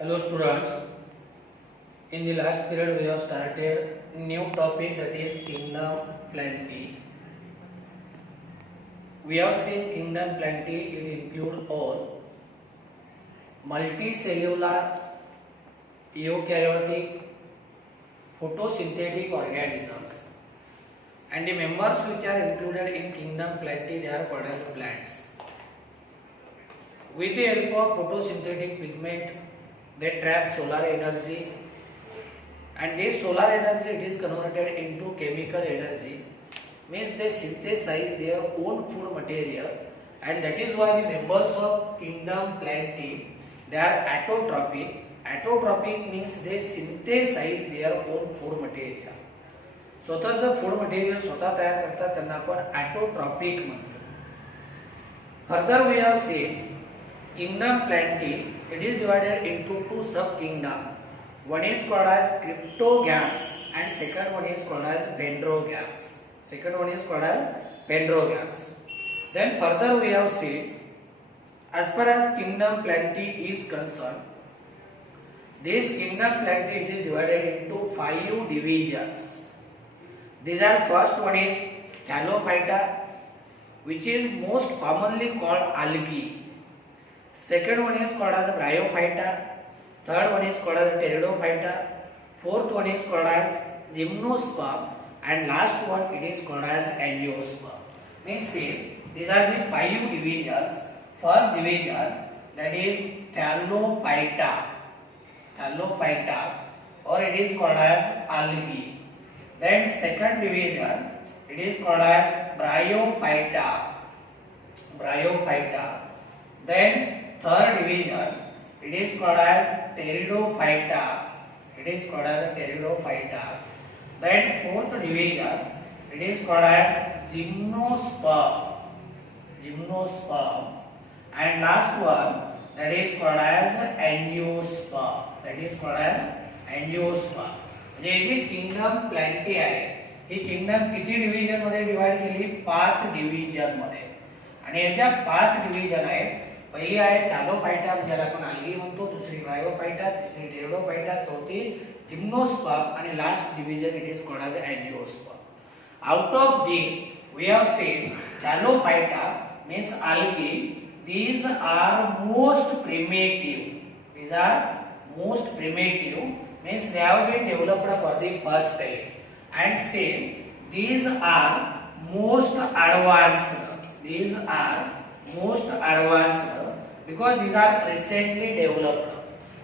Hello students, in the last period we have started new topic that is kingdom plenty. We have seen kingdom plenty, it include all multicellular, eukaryotic, photosynthetic organisms, and the members which are included in kingdom plenty they are called as plants. With the help of photosynthetic pigment they trap solar energy, and this solar energy it is converted into chemical energy, means they synthesize their own food material, and that is why the members of kingdom plenty they are autotrophic. Autotrophic means they synthesize their own food material. स्वतःचं food material स्वतः तयार करतात त्यांना आपण autotrophic म्हणतो. Further we have seen kingdom plenty, it is divided into two sub kingdom. One is called as cryptogams and second one is called as dendrogams. Then further we have seen, as far as kingdom plenty is concerned, this kingdom plenty it is divided into 5 divisions. These are, first one is Calophyta, which is most commonly called algae. Second one is called as Bryophyta. Third one is called as Pteridophyta. Fourth one is called as Gymnosperm, and last one it is called as Angiosperm. Means see, these are the 5 divisions. First division, that is Calophyta, or it is called as algae. Then second division, it is called as Bryophyta. Then third division, it is called as Pteridophyta. Then fourth division, it is called as Gymnosperm. And last one, that is called as Angiosperm. म्हणजे जी kingdom plenty आहे ही kingdom किती division मध्ये divide केली? 5 division मध्ये. आणि याच्या 5 division आहेत. पहिली आहे कॅलोफायटा, ज्याला आपण algae म्हणतो, दुसरी ब्रायोफायटा, तिसरी टेरिडोफायटा, चौथी जिम्नोस्पर्म आणि last division it is called as angiosperm. Out of this we have seen chlorophyta means algae. These are most primitive. Means they have been developed for the first time. And same, these are most advanced. Because these are recently developed.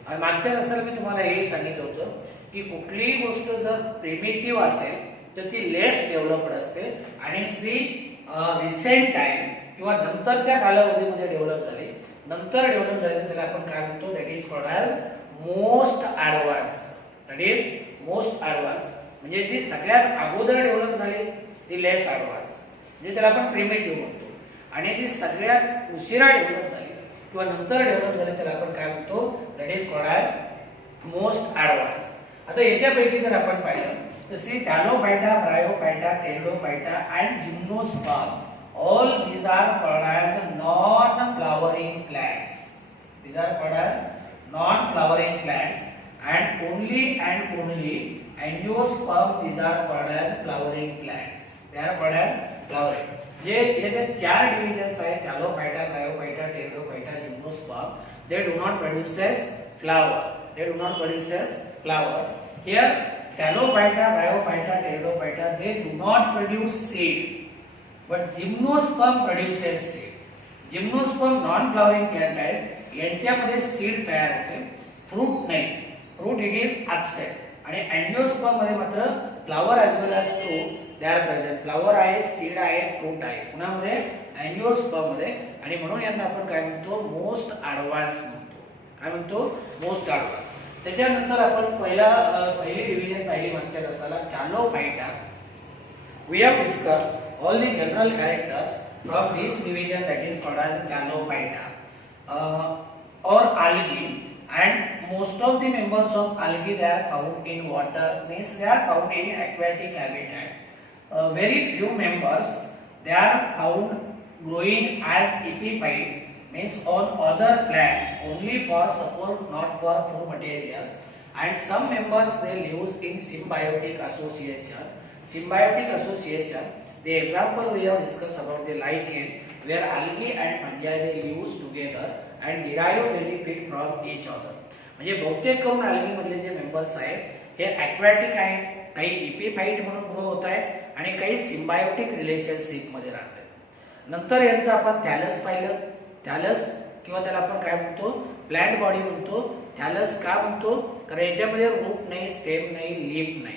आणि मागच्या तासाला मी तुम्हाला हे सांगितलं होतं की कुठलीही गोष्ट जर प्रिमिटिव्ह असेल तर ती लेस डेव्हलप्ड असते, आणि जी रिसेंट टाइम किंवा नंतरच्या कालावधीमध्ये डेव्हलप झाली त्याला आपण काय म्हणतो? That is called as most advance. म्हणजे जी सगळ्यात अगोदर डेव्हलप झाली ती लेस ॲडव्हान्स, म्हणजे त्याला आपण प्रिमिटिव्ह म्हणतो. आणि जी सगळ्यात उशिरा डेव्हलप झाली किंवा नंतर डेव्हलप झाली त्याला आपण काय म्हणतो? That is called as most advance. आता याच्यापैकी जर आपण पाहिलं तर see chlorophyta, bryophyta, pteridophyta and gymnosperm, all these are called as non-flowering plants. And only angiosperm, these are called as flowering plants. जे येथे 4 डिव्हिजन्स आहेत chlorophyta, bryophyta, pteridophyta, gymnosperm, they do not produce flower. Here Calophyta, Bryophyta, Pteridophyta, they do not produce seed, but Gymnosperm produces seed. Gymnosperm non-flowering plant आहे, यांच्यामध्ये seed तयार होते, fruit नाही, fruit it is absent. आणि Angiosperm मध्ये मात्र flower as well as fruit they are present. Flower आहे, seed आहे, फ्रूट आहे, कुणामध्ये? Angiosperm मध्ये. आणि म्हणून यांना आपण काय म्हणतो? मोस्ट ॲडव्हान्स म्हणतो. त्याच्यानंतर आपण पहिली डिव्हिजन पाहिली मागच्या तासाला chlorophyta. We have discussed all the general characters from this division, that is called as Calophyta or algae, and most of the members of algae they are found in water, means they are found in aquatic habitat. Very few members they are found growing as epiphyte, means on other plants only for support, not for food material, and some members they live in symbiotic association. Symbiotic association, the example we have discussed about the lichen, where algae and fungi they live together and derive benefit from each other. म्हणजे बहुतेक करून algae मधले जे members आहेत हे aquatic आहेत, काही epiphyte म्हणून ग्रो होत आहेत आणि काही सिम्बायोटिक रिलेशनशिप मध्ये राहतात. नंतर यांचं आपण थॅलस पाहिलं. थॅलस किंवा त्याला आपण काय म्हणतो, प्लांट बॉडी म्हणतो. थॅलस का म्हणतो, कारण याच्यामध्ये रूट नाही, स्टेम नाही, लीफ नाही,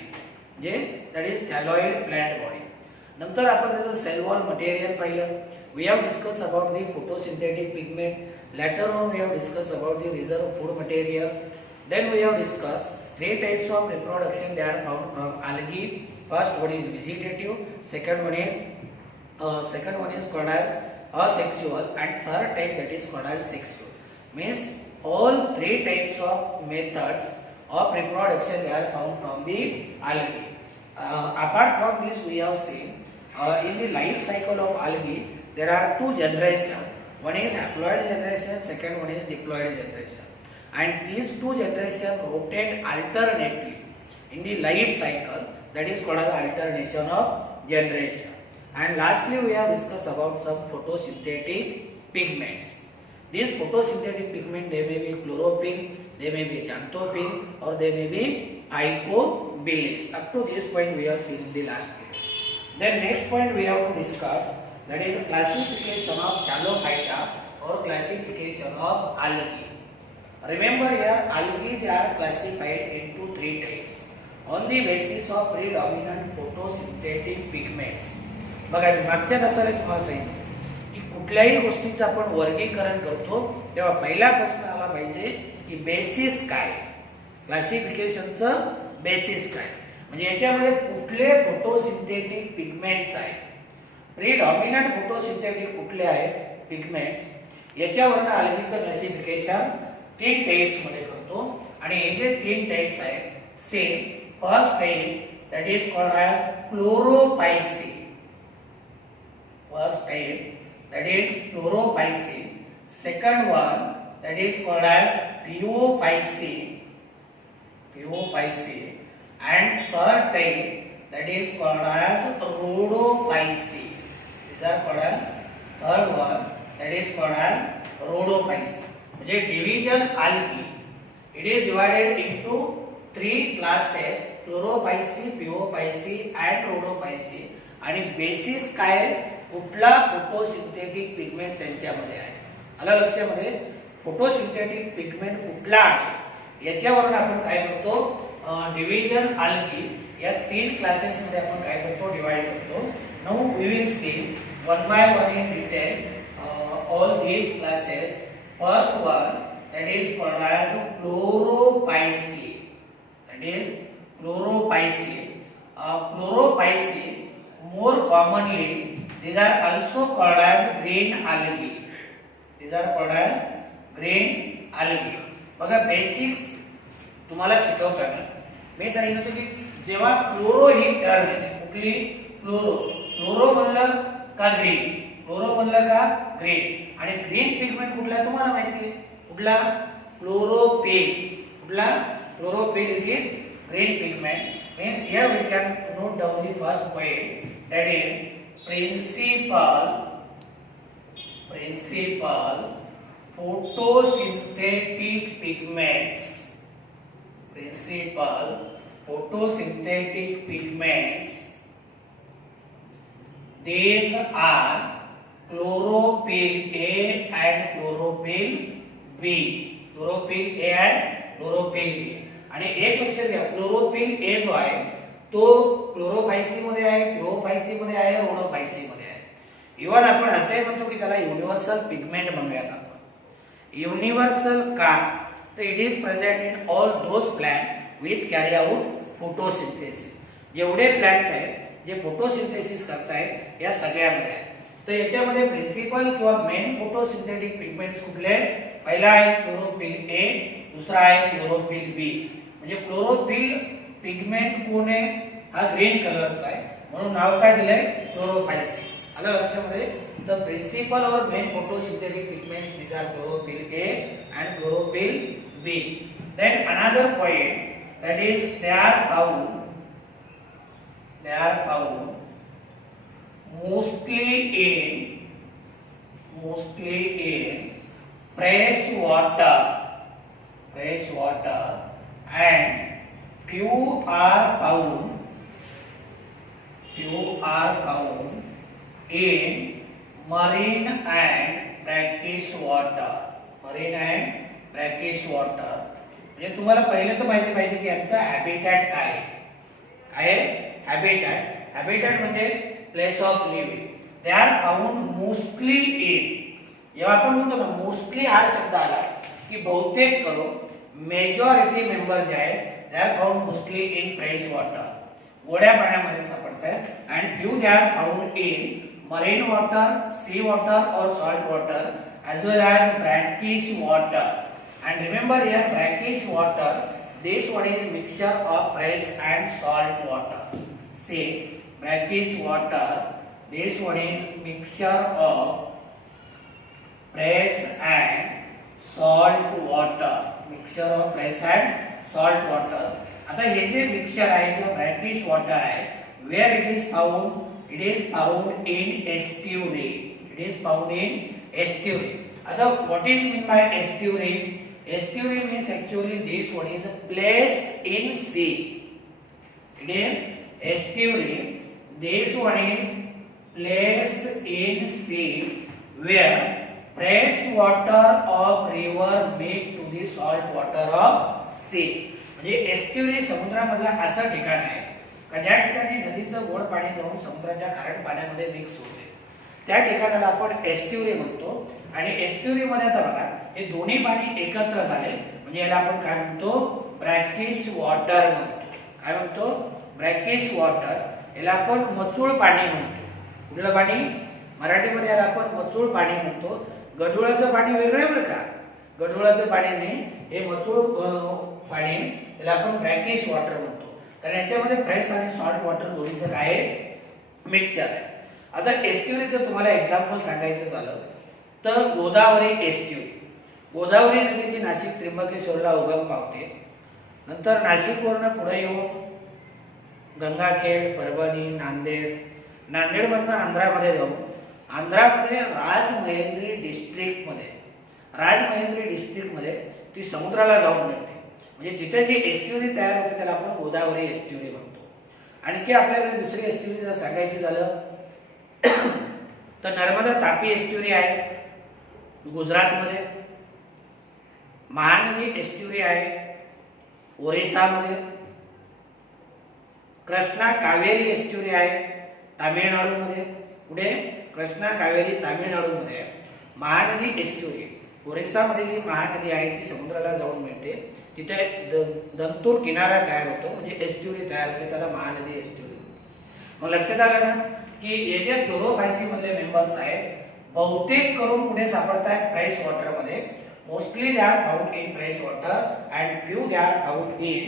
म्हणजे that is thalloid plant body. नंतर आपण त्याचं सेल वॉल मटेरियल पाहिलं. We have discuss about the photosynthetic pigment. Later on we have discuss about the reserve food material. Then we have discuss 3 types of reproduction they are found from algae. First one is vegetative, second one is called as asexual, and third type that is called as sexual. Means all 3 types of methods of reproduction they are found from the algae. Apart from this we have seen in the life cycle of algae there are 2 generations. One is haploid generation, second one is diploid generation. And these 2 generations rotate alternately in the life cycle, that is called as alternation of generation. And lastly we have discussed about some photosynthetic pigments. These photosynthetic pigments, they may be chlorophyll, they may be xanthophyll, or they may be phycobilins. Up to this point we have seen in the last class. Then next point we have to discuss, that is classification of Thallophyta or classification of algae. Remember here, algae they are classified into 3 types on the basis of predominant photosynthetic pigments. बघा मागच्या तासाला तुम्हाला सांगितलं की कुठल्याही गोष्टीचं आपण वर्गीकरण करतो तेव्हा पहिला प्रश्न आला पाहिजे की बेसिस काय, क्लासिफिकेशनचं बेसिस काय, म्हणजे याच्यामध्ये कुठले फोटोसिंथेटिक पिगमेंट्स आहेत, प्रीडॉमिनंट फोटोसिंथेटिक कुठले आहेत पिगमेंट्स, याच्यावरनं अल्गीचं क्लासिफिकेशन 3 टाइप्स मध्ये करतो. आणि हे जे 3 टाइप्स आहेत, same first type that is called as chlorophyceae. First type that is chlorophycin. Second one that is called as pheophycin. And third type that is called as rhodophycin. These are called as third one that is called as rhodophycin. म्हणजे division algae. It is divided into 3 classes: chlorophycin, pheophycin and rhodophycin. आणि basis काय, कुठला photosynthetic pigment त्यांच्यामध्ये आहे. आलं लक्षामध्ये, photosynthetic pigment कुठला आहे याच्यावरून आपण काय करतो, डिव्हिजन अल्गी या 3 क्लासेस मध्ये आपण काय करतो, डिवाइड करतो. Now we will see one by one in detail all these classes. First one that is called as chlorophycin. That is chlorophycin. Chlorophycin more commonly these are also called as green algae. These are called as green algae. बघा basics तुम्हाला शिकवताना मी सांगितलं होतं की जेव्हा chloro ही term येते, कुठली chloro, chloro म्हणलं का ग्रीन, क्लोरो म्हणलं का ग्रीन, आणि ग्रीन पिगमेंट कुठला तुम्हाला माहिती आहे, कुठला क्लोरोफिल, कुठला chlorophyll, it is green pigment. Means here we can note down the first point, that is principal photosynthetic pigments. Principal photosynthetic pigments, these are chlorophyll A and chlorophyll B. Chlorophyll A and chlorophyll B. आणि एक लक्षात घ्या, chlorophyll A जो आहे तो क्लोरोफायसी मध्ये आहे, पिओफायसी मध्ये आहे, रोडोफायसी मध्ये आहे. इव्हन आपण असे म्हणतो की त्याला युनिव्हर्सल पिगमेंट म्हणूयात आपण. युनिव्हर्सल का, तर it is present in all those plant which carry out photosynthesis. जेवढे प्लांट आहेत जे फोटोसिंथेसिस करतायत या सगळ्यामध्ये आहे. तर याच्यामध्ये प्रिन्सिपल किंवा मेन फोटोसिंथेटिक पिगमेंट्स कुठले आहेत, पहिला आहे क्लोरोफिल ए, दूसरा आहे क्लोरोफिल बी. म्हणजे क्लोरोफिल पिगमेंट कोण आहे, हा ग्रीन कलरचा आहे म्हणून नाव काय दिलंय, क्लोरोफायसिन. आलं लक्षामध्ये. द प्रिन्सिपल और main photosynthetic pigments these are chlorophyll A and chlorophyll B. Then another point, that is they are found mostly in fresh water and few are found in marine and brackish water. म्हणजे तुम्हाला पहिले तर माहिती पाहिजे की यांचा habitat काय आहे. हॅबिटॅट म्हणजे place of living. They are found mostly in. जेव्हा आपण म्हणतो ना मोस्टली हा शब्द आला की बहुतेक करून मेजॉरिटी मेंबर जे आहेत दे are found mostly in fresh water, गोड्या पाण्यामध्ये सापडतात. And few they are found in marine water, sea water or salt water as well as brackish water. And remember here brackish water, this one is mixture of fresh and salt water. See brackish water, this one is mixture of fresh and salt water. आता हे जे mixture आहे किंवा ब्रॅकिश water आहे, where it is found? It is found in estuary. Now what is mean by estuary? Estuary means actually this one is a place in sea. It is estuary. This one is place in sea where fresh water of river meet to the salt water of sea. म्हणजे एस्ट्युअरी समुद्रामधला असं ठिकाण आहे का ज्या ठिकाणी नदीचं गोड पाणी जाऊन समुद्राच्या खारट पाण्यामध्ये मिक्स होते, त्या ठिकाणाला आपण एस्ट्युअरी म्हणतो. आणि एस्ट्युअरी मध्ये आता बघा हे दोन्ही पाणी एकत्र झाले म्हणजे याला आपण काय म्हणतो, ब्रॅकिश वॉटर म्हणतो. ब्रॅकिश वॉटर याला आपण मचूळ पाणी म्हणतो. कुठलं पाणी? मराठीमध्ये याला आपण मचूळ पाणी म्हणतो. गढुळाचं पाणी वेगळं आहे बरं का, गढुळाचं पाणी नाही, हे मचूळ पाणी याला आपण ब्रॅकिश वॉटर म्हणतो. कारण याच्यामध्ये फ्रेश आणि सॉल्ट वॉटर दोन्हीचं काय मिक्सचर आहे. आता एस्ट्युअरीचं तुम्हाला एक्झाम्पल सांगायचं झालं तर गोदावरी एस्ट्युअरी. गोदावरी नदी जी नाशिक त्र्यंबकेश्वरला उगम पावते, नंतर नाशिकवरून पुढे येऊन गंगाखेड, परभणी, नांदेडमधून आंध्रामध्ये जाऊन आंध्रामध्ये राजमहेंद्री डिस्ट्रिक्टमध्ये ती समुद्राला जाऊन मिळते. म्हणजे तिथे जी एस्ट्युअरी तयार होते त्याला आपण गोदावरी एस्ट्युअरी म्हणतो. आणखी आपल्याकडे दुसरी एस्ट्युअरी जर सांगायची झालं तर नर्मदा तापी एस्ट्युअरी आहे गुजरातमध्ये, महानदी एस्ट्युअरी आहे ओरिसामध्ये, कृष्णा कावेरी एस्ट्युअरी आहे तामिळनाडूमध्ये. पुढे कृष्णा कावेरी तामिळनाडूमध्ये, महानदी एस्ट्युअरी ओरिसामध्ये जी महानदी आहे ती समुद्राला जाऊन मिळते, तिथे दंतूर किनारा तयार होतो म्हणजे एस्ट्युअरी तयार होते, त्याला महानदी एस्ट्युअरी. मग लक्षात आलं ना की हे जे क्लोरोफायसी मधले मेंबर्स आहेत बहुतेक करून कुठे सापडतात, फ्रेश वॉटर मध्ये. Mostly they are found in fresh water and few they are found in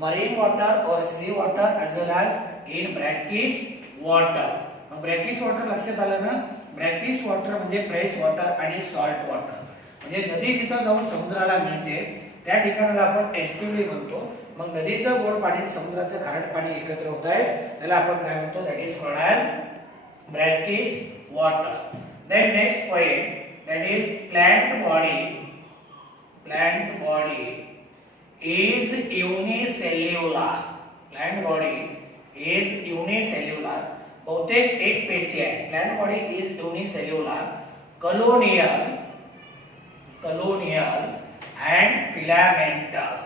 marine water or sea water as well as in brackish water. मग ब्रॅकिश वॉटर लक्षात आलं ना, ब्रॅकिश वॉटर म्हणजे फ्रेश वॉटर आणि salt water. म्हणजे नदी जिथं जाऊन समुद्राला मिळते त्या ठिकाणाला आपण एस्ट्युअरी म्हणतो. मग नदीचं गोड पाणी आणि समुद्राचं खारट पाणी एकत्र होत आहे त्याला आपण काय म्हणतो, that is called as brackish water. Then next point, that is plant body is unicellular. बहुतेक एक पेशी आहे. Plant body is unicellular, colonial and filamentous.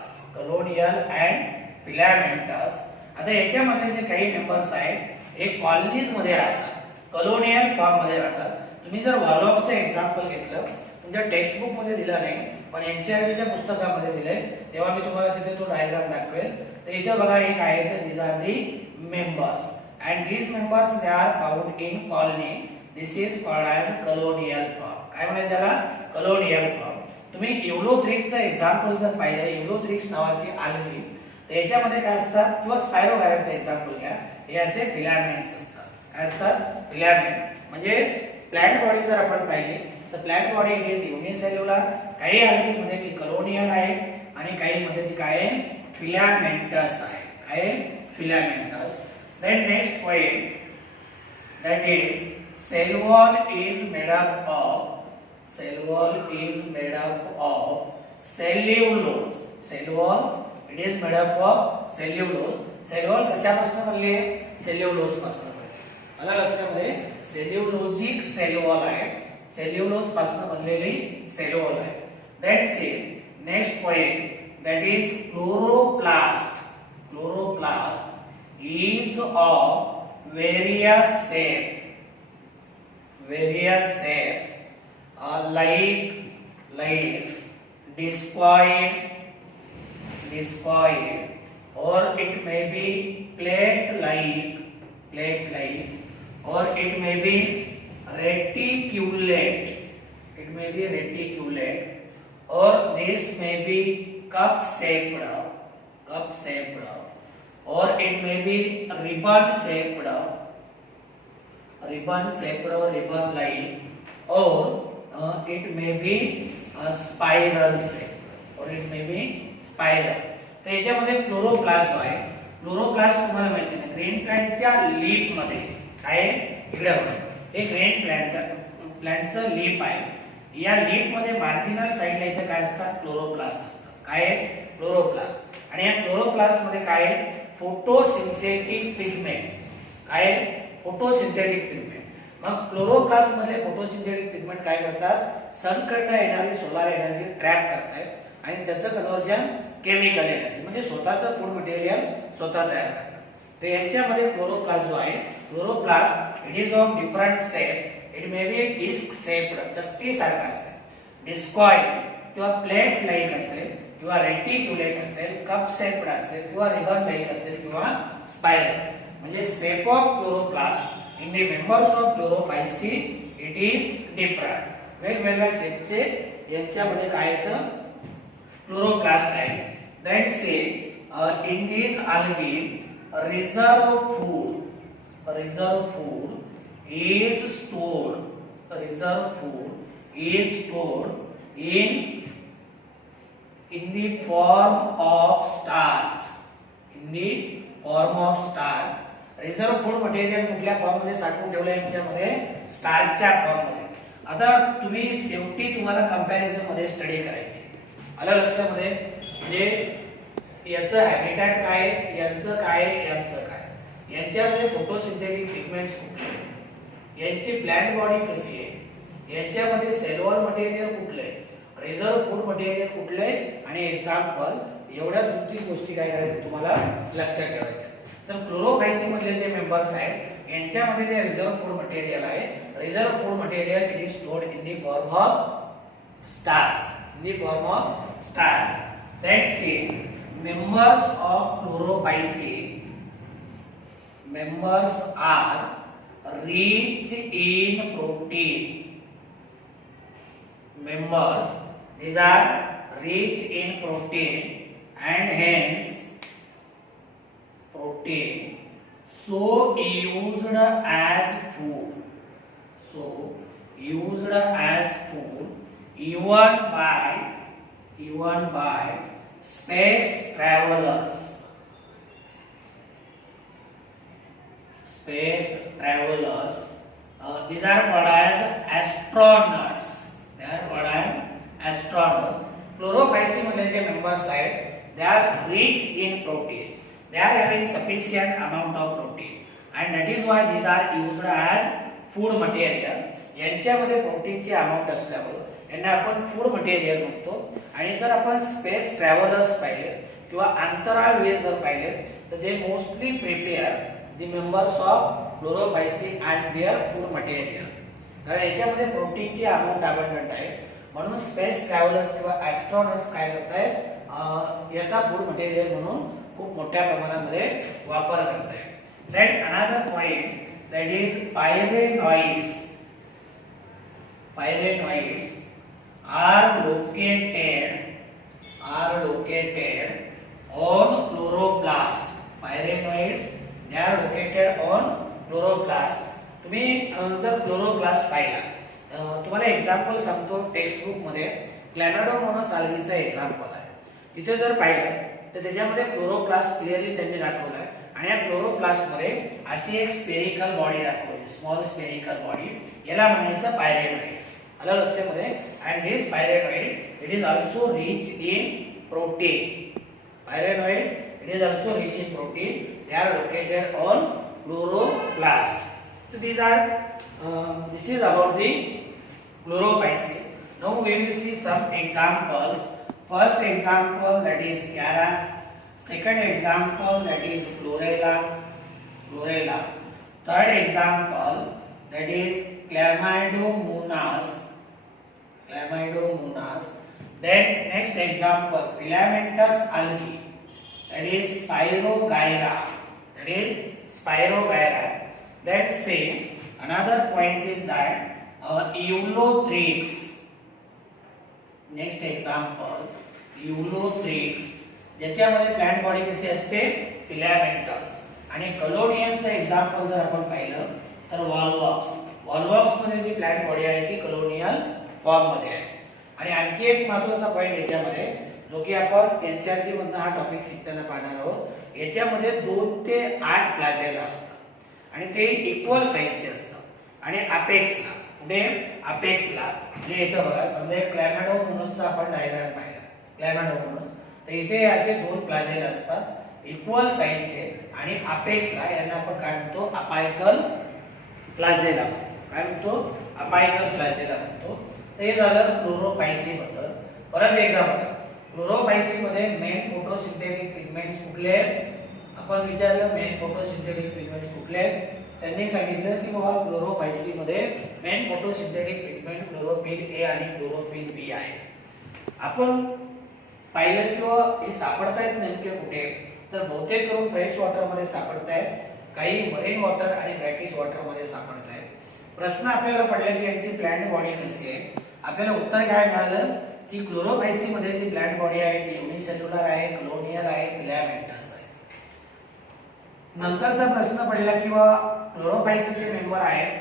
आता याच्यामधले जे काही मेंबर्स आहेत हे कॉलनीज मध्ये राहतात, कलोनियल फॉर्म मध्ये राहतात. तुम्ही जर वॉलॉक्सचे एक्झाम्पल घेतलं तुमच्या टेक्स्ट बुक मध्ये दिलं नाही पण एनसीईआरटीच्या पुस्तकामध्ये दिलंय, तेव्हा मी तुम्हाला तिथे तो डायग्राम दाखवेल. तर इथे बघा एक आहे तर these are the members and these members they are found in colony. This is called as colonial form. काय म्हणायचं त्याला, colonial form. तुम्ही युलोथ्रिक्सचं एक्झाम्पल जर पाहिलं, युलोथ्रिक्स नावाची आलेली तर याच्यामध्ये काय असतात, किंवा स्पायरोगायराचं एक्झाम्पल घ्या, हे असे फिलामेंट्स असतात. काय असतात फिलामेंट. म्हणजे प्लांट बॉडी जर आपण पाहिली तर plant body it is unicellular, काही मध्ये ती कॉलोनियल आहे आणि काही मध्ये ती काय आहे फिलामेंटस आहे. काय filamentous. Then next point that is cell wall is made up of cellulose. Cell wall it is made up of cellulose. Cell wall कशापासून बनली आहे सेल्युलोज पासून बनली. आला लक्षामध्ये सेल्युलोजिक सेल वॉल आहे, सेल्युलोज पासून बनलेली सेल वॉल आहे. Then see next point that is chloroplast. Chloroplast is of various shapes like discoid, or it may be plate like, or it may be reticulate, or this may be cup shaped, or it may be ribbon shaped or ribbon like, or it may be spiral shape, तर याच्यामध्ये chloroplast आहे. Chloroplast तुम्हाला माहिती आहे green प्लांटच्या leaf मध्ये काय इकडे बघा हे ग्रीन प्लांटचं लीफ आहे. या लीफ मध्ये मार्जिनल साइडला इथे काय असतात क्लोरोप्लास्ट असतात. काय क्लोरोप्लास्ट. आणि या क्लोरोप्लास्ट मध्ये काय फोटोसिंथेटिक पिगमेंट्स. काय फोटोसिंथेटिक पिगमेंट. मग क्लोरोप्लास्ट मध्ये फोटोसिंथेटिक पिगमेंट काय करतात सनकडनं येणारी सोलार एनर्जी ट्रॅप करतात आणि त्याचं कन्वर्जन केमिकल एनर्जी म्हणजे स्वतःचं फूड मटेरियल स्वतः तयार करतात. तर यांच्यामध्ये क्लोरोप्लास्ट जो आहे chloroplast it is of different shape. It may be disc shaped चकटी सारखा असेल, डिस्कॉइड किंवा प्लेट लाईक असेल किंवा रेटिक्युलेट असेल, कप शेप्ड असेल किंवा रिबन लाईक असेल किंवा स्पायरल. म्हणजे shape of chloroplast in the members of chlorophyceae it is different. वेगवेगळ्या शेपचे यांच्यामध्ये काय येतं क्लोरोप्लास्ट आहे. Then say in this algae reserve food is stored in the form of starch. Reserve food material कुठल्या फॉर्म मध्ये साठवून ठेवलं यांच्यामध्ये स्टार्चच्या फॉर्म मध्ये. आता तुम्ही शेवटी तुम्हाला कंपॅरिझन मध्ये स्टडी करायची. आलं लक्षामध्ये. म्हणजे याचं हॅबिटॅट काय यांचं काय यांच्यामध्ये फोटोसिंथेटिक पिगमेंट्स कुठले, यांची प्लांट बॉडी कशी आहे, यांच्यामध्ये सेल वॉल मटेरियल कुठले, रिझर्व फूड मटेरियल कुठले आणि एक्झाम्पल एवढ्या 2-3 गोष्टी काय करायच्या तुम्हाला लक्षात ठेवायच्या. तर क्लोरोफायसी मधले जे मेंबर्स आहेत यांच्यामध्ये जे रिझर्व फूड मटेरियल आहे reserve food material it is stored in the form of starch. Let's see members of chlorophyce are rich in protein. These are rich in protein and hence protein so used as food even by space travelers. These are called as astronauts. Chlorophyce मध्ये जे members आहेत they are rich in protein. They are having sufficient amount of protein and that is why these are used as food material. यांच्यामध्ये प्रोटीनचे amount असल्यामुळे यांना आपण food material म्हणतो. आणि जर आपण स्पेस ट्रॅव्हलर्स पाहिले किंवा अंतराळवीर जर पाहिले तर they mostly prepare the members of chlorophyceae as their food material. कारण याच्यामध्ये प्रोटीनचे अमाउंट अबंडंट आहे म्हणून स्पेस ट्रॅव्हलर्स किंवा ॲस्ट्रॉनॉट्स काय करतायत याचा फूड मटेरियल म्हणून खूप मोठ्या प्रमाणामध्ये वापर करतायत. Then another point that is pyrenoids are located on chloroplast. Pyrenoids they are located on chloroplast तुम्ही जर क्लोरोप्लास्ट पाहिला, तुम्हाला एक्झाम्पल सांगतो, टेक्स्ट बुक मध्ये क्लॅमायडोमोनास अल्गीचा एक्झाम्पल आहे. तिथे जर पाहिलं तर त्याच्यामध्ये क्लोरोप्लास्ट क्लिअरली त्यांनी दाखवलाय आणि या क्लोरोप्लास्ट मध्ये अशी एक स्पेरिकल बॉडी दाखवली, स्मॉल स्पेरिकल बॉडी, याला म्हणायचं पायरेनॉइड. आलं लक्षामध्ये? And this pyrenoid it is also rich in protein. Pyrenoid it is also rich in protein. They are located on chloroplast. So these are this is about the chlorophyceae. Now we will see some examples. First example, that is Chiara. Second example, that is chlorella. Third example, that is Chlamydomonas. Then next example, filamentous algae. That is Spirogyra. Then say another point is that Eulothrix. Next example, Eulothrix. ज्याच्यामध्ये plant body कशी असते? Filamentous. आणि कलोनियमचं example जर आपण पाहिलं तर Volvox मध्ये जी plant body आहे ती कलोनियल फॉर्म मध्ये आहे. आणि आणखी एक महत्त्वाचा पॉइंट याच्यामध्ये, जो की आपण एनसीईआरटी मधून हा टॉपिक शिकताना पाहणार आहोत, याच्यामध्ये 2 ते 8 फ्लॅजेला असतात आणि ते इक्वल साइजचे असतात. आणि अपेक्सला, कुठे? अपेक्सला म्हणजे इथं बघा, समजा क्लॅमायडोमोनासचा आपण डायग्राम पाहिला, क्लॅमायडोमोनास, तर इथे असे 2 फ्लॅजेला असतात इक्वल साइजचे आणि अपेक्सला यांना आपण काय म्हणतो? अपायकल फ्लॅजेला. काय म्हणतो? अपायकल फ्लॅजेला म्हणतो. हे झालं क्लोरोफायसी बद्दल. परत एकदा बघा, क्लोरोफायसी मध्ये मेन फोटोसिंथेटिक पिगमेंट्स कुठले? आपण विचारलं मेन फोटोसिंथेटिक पिगमेंट्स कुठले? त्यांनी सांगितलं की बाबा क्लोरोफायसी मध्ये main photosynthetic pigment chlorophyll A आणि क्लोरोफिल बी आहे. आपण पाहिलं की हे सापडतायत नेमके कुठे? तर बहुतेक करून फ्रेश वॉटर मध्ये सापडतायत, काही मरीन वॉटर आणि ब्रॅकिश वॉटर मध्ये सापडतायत. प्रश्न आपल्याला पडला की यांची प्लांट बॉडी कशी आहे? आपल्याला उत्तर काय मिळालं की क्लोरोफायसी मध्ये जी प्लांट बॉडी आहे ती युनिसेल्युलर आहे, कलोनियल आहे, फिलामेंटस आहे. नंतरचा प्रश्न पडला की क्लोरोफायसीचे मेंबर आहेत,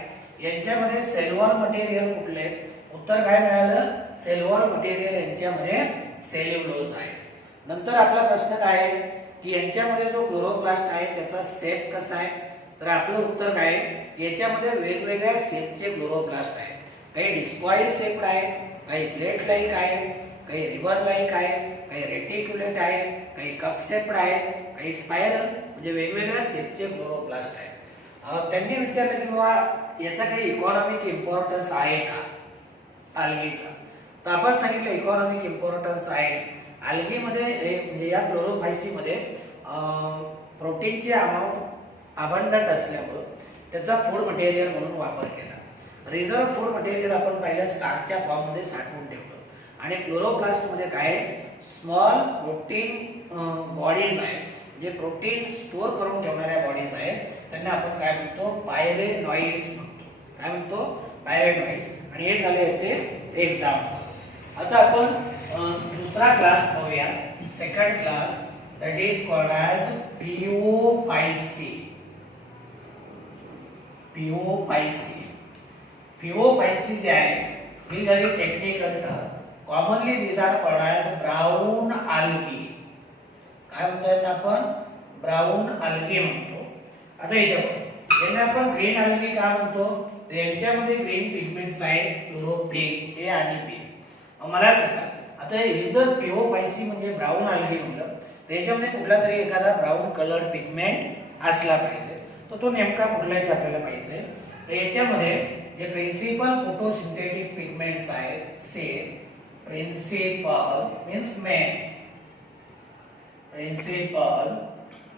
यांच्यामध्ये सेल्युलर मटेरियल कुठले? उत्तर काय मिळालं? सेल्युलर मटेरियल यांच्यामध्ये सेल्युलोज आहे. नंतर आपला प्रश्न काय आहे की यांच्यामध्ये जो क्लोरोप्लास्ट आहे त्याचा शेप कसा आहे? तर आपलं उत्तर काय आहे? याच्यामध्ये वेगवेगळ्या शेपचे क्लोरोप्लास्ट आहेत. काही डिस्कॉइड शेप आहे, काही प्लेट लाइक आहे, काही रिबन लाइक आहे, काही रेटिक्युलेट आहे, काही कप शेप्ड आहे, काही स्पायरल, म्हणजे वेगवेगळ्या शेपचे क्लोरोप्लास्ट आहेत. त्यांनी विचारलं की बाबा याचा काही इकॉनॉमिक इम्पॉर्टन्स आहे का अल्गीचा? तर आपण सांगितलं इकॉनॉमिक इम्पॉर्टन्स आहे. अल्गी मध्ये म्हणजे या क्लोरोफायसी मध्ये प्रोटीनचे अमाउंट अबंडंट असल्यामुळे त्याचा फूड मटेरियल म्हणून वापर केला. रिझर्व फूड मटेरियल आपण पहिल्या स्टार्चच्या फॉर्म मध्ये साठवून ठेवलं आणि क्लोरोप्लास्ट मध्ये काय? स्मॉल प्रोटीन बॉडीज आहेत, जे प्रोटीन स्टोअर करून ठेवणाऱ्या बॉडीज आहेत, त्यांना आपण काय म्हणतो? पायरेनॉइड्स म्हणतो. काय म्हणतो? पायरेनॉइड्स. आणि हे झाले याचे एक्झाम्पल्स. आता आपण दुसरा क्लास पाहूया, second class, that is called as phaeophyceae. Phaeophyceae जे आहे ही झाली technical term. Commonly these are called as brown algae. काय म्हणतो आपण? ब्राउन अल्गी म्हणतो. आता इथे यांना आपण ग्रीन अल्गी का म्हणतो? तर यांच्यामध्ये ग्रीन पिगमेंट्स आहेत, क्लोरोफिल ए आणि बी. मला सांगा, आता हे जर पिओफायसी म्हणजे ब्राउन अल्गी म्हणलं, त्याच्यामध्ये कुठला तरी एखादा ब्राउन कलर्ड पिगमेंट असला पाहिजे. तर तो नेमका कुठला आहे ते आपल्याला पाहिजे. तर याच्यामध्ये जे प्रिन्सिपल फोटोसिंथेटिक पिगमेंट्स आहेत, say principal means main, principal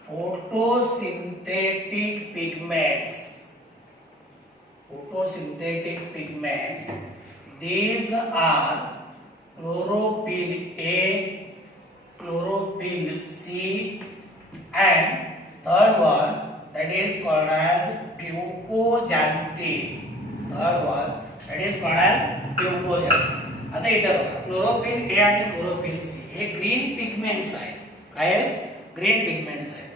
photosynthetic pigments, these are chlorophyll A, chlorophyll C, and third one that is called as puccoxanthin. आता इथे बघा, क्लोरोफिल ए आणि क्लोरोफिल सी हे ग्रीन पिगमेंट्स आहेत. काय? ग्रीन पिगमेंट्स आहेत.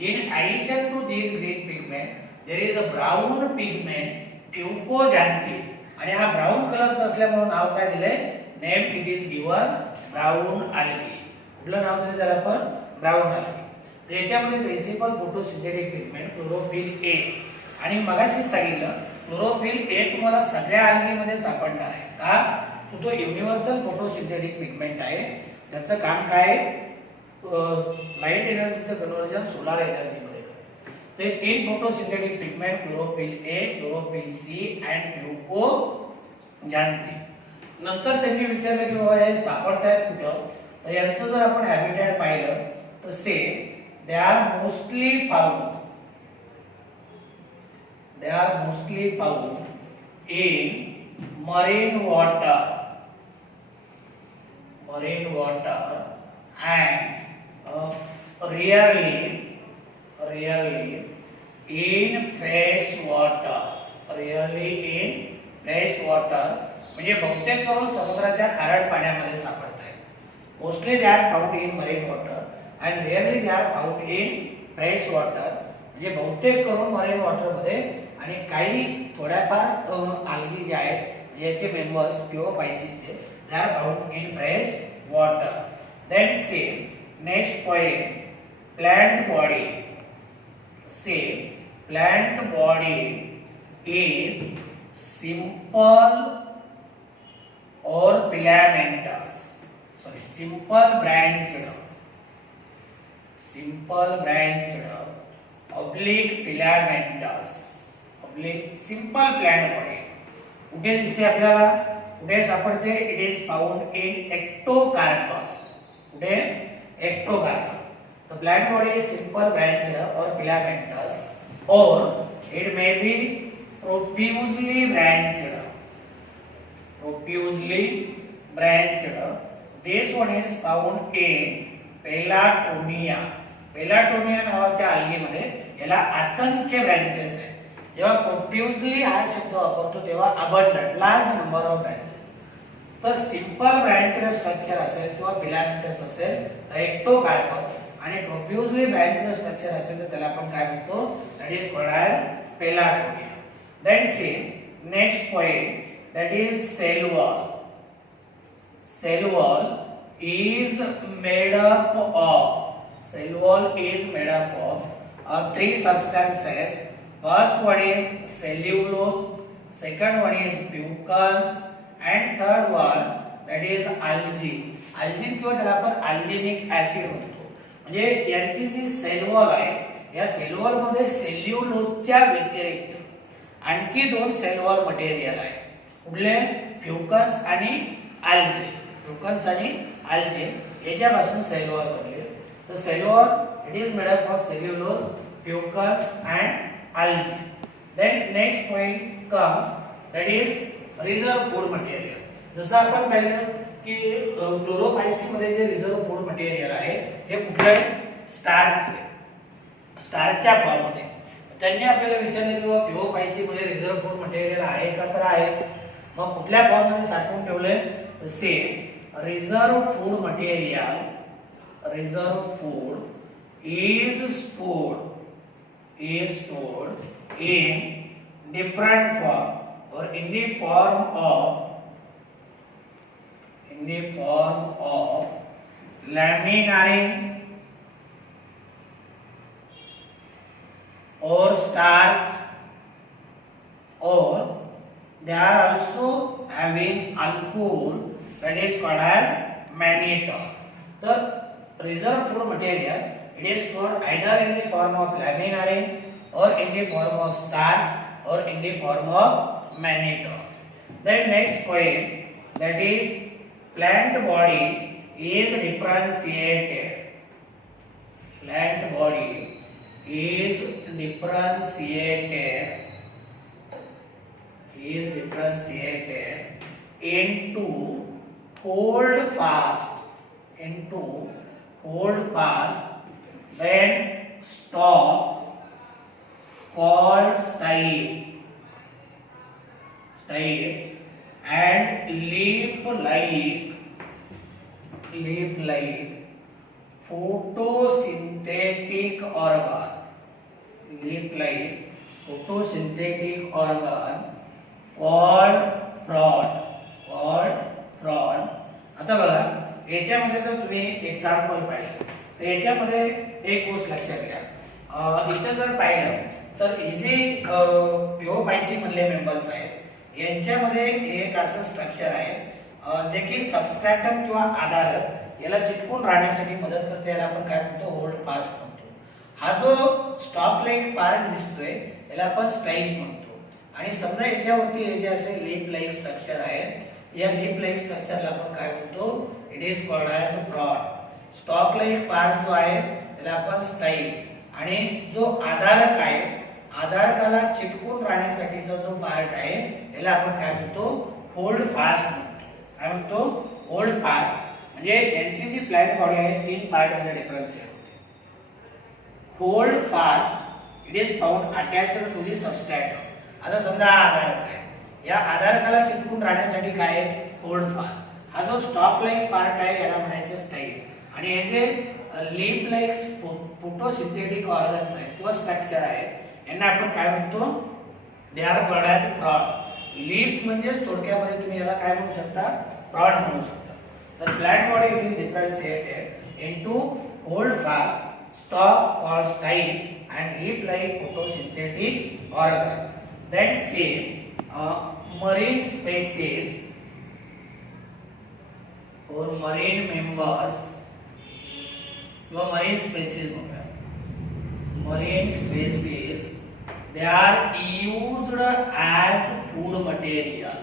In addition to these green pigment, there is a brown pigment fucoxanthin आणि हा ब्राऊन कलरचा असल्यामुळे नाव काय दिलंय name it is given brown algae कुठलं नाव दिलं त्याला आपण ब्राऊन अल्गी तर याच्यामध्ये principal photosynthetic pigment chlorophyll A आणि मगाशी सांगितलं क्लोरोफिल ए तुम्हाला सगळ्या अल्गी मध्ये सापडणार आहे का तो युनिव्हर्सल फोटोसिंथेटिक पिगमेंट आहे त्याचं काम काय लाइट एनर्जीचं कन्वर्जन सोलार एनर्जी मध्ये करतो ते तीन photosynthetic pigment chlorophyll A chlorophyll C and fucoxanthin नंतर त्यांनी विचारलं की बाबा हे सापडतायत कुठं तर यांचं जर आपण हॅबिटॅट पाहिलं तर say they are mostly found in marine water and rarely in fresh water म्हणजे बहुतेक करून समुद्राच्या खारट पाण्यामध्ये सापडतात mostly they are found in marine water and rarely they are found in fresh water म्हणजे बहुतेक करून मरीन वॉटर मध्ये आणि काही थोड्याफार algae जे आहेत याचे मेंबर्स प्युरोपायसिसचे they are found in fresh water then same next point plant body is simple or filamentous simple branched oblique filamentous simple plant body कुठे दिसते आपल्याला कुठे सापडते it is found in ectocarpus कुठे ectocarpus the plant body is simple branched or filamentous or it may be profusely branched this one is found in पेलाटोनिया नावाच्या अल्गीमध्ये याला असंख्य ब्रँचेस आहेत जेव्हा प्रोफ्युजली हा शब्द वापरतो तेव्हा abundant large number of branches तर सिंपल ब्रँचड स्ट्रक्चर असेल किंवा फिलामेंटस असेल तर एक्टोकार्पस आणि प्रोफ्युजली ब्रँचड स्ट्रक्चर असेल तर त्याला आपण काय म्हणतो दॅट इज कॉल्ड ॲज पेलाटोनिया then see next point that is cell wall is made up of three substances. First one is cellulose, second one is mucus, and third one that is algae. Algin किंवा त्याला आपण अल्जिनिक acid म्हणतो. म्हणजे यांची जी sale wall आहे या sale wall मध्ये सेल्युलोजच्या व्यतिरिक्त आणखी दोन सेल वॉल मटेरियल आहे. कुठले फ्युकस आणि अल्जे. फ्युकस आणि अल्जे याच्यापासून सेल वॉल बनले. तर cell wall it is made up of cellulose, fucus and algae. Then next point comes that is reserve food material. जसं आपण पाहिलं की क्लोरोपायसी मध्ये जे रिझर्व फूड मटेरियल आहे हे कुठलं स्टार्च आहे. स्टार्चच्या फॉर्म मध्ये त्यांनी आपल्याला विचारले की बाबा क्लोरोपायसी मध्ये रिझर्व फूड मटेरियल आहे का तर आहे. मग कुठल्या फॉर्म मध्ये साठवून ठेवले say reserve food is stored in different form or in the form of laminarine or starch or they are also having alcohol that is called as mannitol. The reserve food material it is stored either in the form of laminarine or in the form of starch or in the form of mannitol. Then next point that is plant body is differentiated. Plant body is differentiated into hold fast then stalk called stipe and leaf like photosynthetic organ. photosynthetic organ called frond. आता बघा याच्यामध्ये जर तुम्ही example पाहिलं तर याच्यामध्ये एक गोष्ट लक्षात घ्या. इथं जर पाहिलं तर हे जे पिओपायसी मधले मेंबर्स आहेत यांच्यामध्ये एक असं स्ट्रक्चर आहे जे की सबस्ट्रॅटम किंवा आधारक याला चिटकून राहण्यासाठी मदत करते. याला आपण काय म्हणतो, होल्ड फास्ट म्हणतो. हा जो स्टॉक लाईक पार्ट दिसतोय याला आपण स्टाईल म्हणतो. आणि समजा याच्यावरती हे जे असे लीप लाईक स्ट्रक्चर आहे या लीप लाईक स्ट्रक्चरला आपण काय म्हणतो, it is called as fraud. Stock like part जो आहे त्याला आपण स्टाईल आणि जो आधारक आहे आधारकाला चिटकून राहण्यासाठीचा जो पार्ट आहे याला आपण काय म्हणतो, होल्ड फास्ट म्हणतो. काय म्हणतो, होल्ड फास्ट. म्हणजे यांची जी प्लॅंट बॉडी आहे 3 पार्ट मध्ये डिफरन्शिएट होते. Holdfast it is found attached to the substratum. आता समजा हा आधारक आहे, या आधारकाला चिटकून राहण्यासाठी काय आहे, होल्ड फास्ट. हा जो स्टॉक लाईक पार्ट आहे याला म्हणायचे स्टाईल. आणि हे जे लीप लाईक फोटोसिंथेटिक ऑर्गन्स आहेत किंवा स्ट्रक्चर आहे यांना आपण काय म्हणतो, they are called as frond. Leaf म्हणजे थोडक्यामध्ये तुम्ही याला काय म्हणू शकता, फ्रॉड म्हणू शकता. तर plant body it is differentiated into hold fast, stock or style and leaf like photosynthetic organ. That same marine species or marine members or marine species they are used as food material.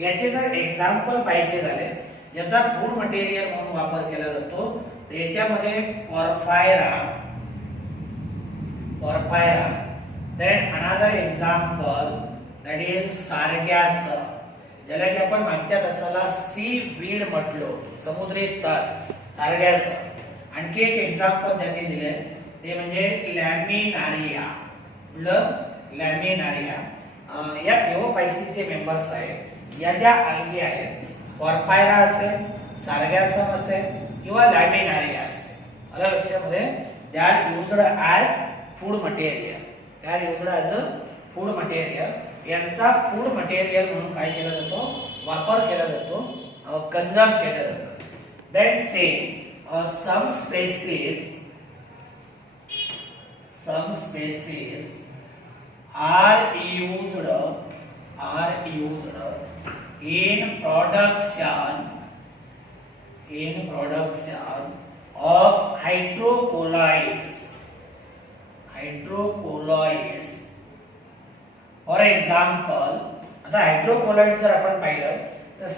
याचे जर example पाहिजे झाले याचा food material म्हणून वापर केला जातो तर याच्यामध्ये porphyra, then another example that is sargassum, ज्याला की आपण मागच्या तासाला सी वीड म्हटलो, समुद्री तण, sargassum. आणखी एक एक्झाम्पल त्यांनी दिले ते म्हणजे लॅमिनारिया. या पिओपायसीचे मेंबर्स आहेत. या ज्या अल्गी आहेत, porphyra असेल, sargassum असेल किंवा लॅमिनारिया असेल, आलं लक्षामध्ये, they are used as food material. यांचा फूड मटेरियल म्हणून काय केला जातो, वापर केला जातो, कंझ्युम केला जातो. That same some species are used in production of hydrocolloids. For example, आता हायड्रोकोलॉइड जर आपण पाहिलं तर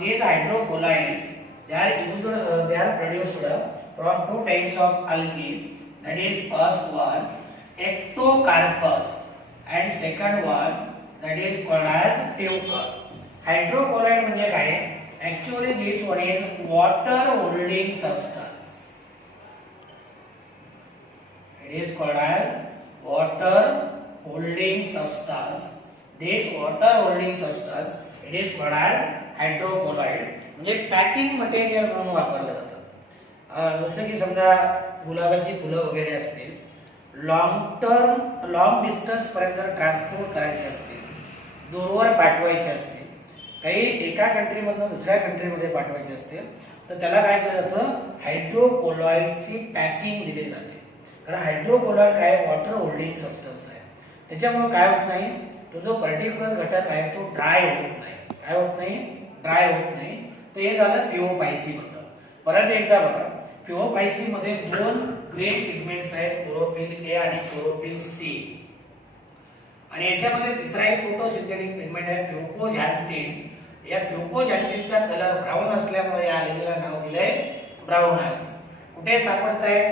these hydrocolloids they are produced from 2 types of algae. That is first one ectocarpus and second one that is called as Teucus. Hydrocolloid म्हणजे काय, actually this one is water holding substance. It is called as water holding substance. This water holding substance it is called as hydrocolloid. म्हणजे packing material म्हणून वापरलं जातं. जसं की समजा गुलाबाची फुलं वगैरे असतील, लॉंग डिस्टन्स पर्यंत ट्रान्सपोर्ट करायचे असतील, दूरवर पाठवायचे असतील, काही एका कंट्रीमधून दुसऱ्या कंट्रीमध्ये पाठवायचे असतील तर त्याला काय केलं जातं, हायड्रोकोलॉइडची पॅकिंग दिली जाते. कारण हायड्रोकोलॉइड काय वॉटर होल्डिंग सबस्टन्स आहे, त्याच्यामुळे काय होत नाही, तो जो पर्टिक्युलर घटक आहे तो ड्राय होत नाही. काय होत नाही, ड्राय होत नाही. तर हे झालं पिओपायसी बद्दल. परत एकदा बघा, पिओपायसी मध्ये 2 ग्रेन पिगमेंट्स आहेत, क्लोरोफिल ए आणि क्लोरोफिल सी. आणि याच्यामध्ये तिसरा एक फोटोसिंथेटिक पिगमेंट आहे प्यूकोझॅन्थिन. या प्यूकोझॅन्थिनचा कलर ब्राऊन असल्यामुळे या अल्गेला नाव दिलंय ब्राऊन अल्गे. कुठे सापडत आहे,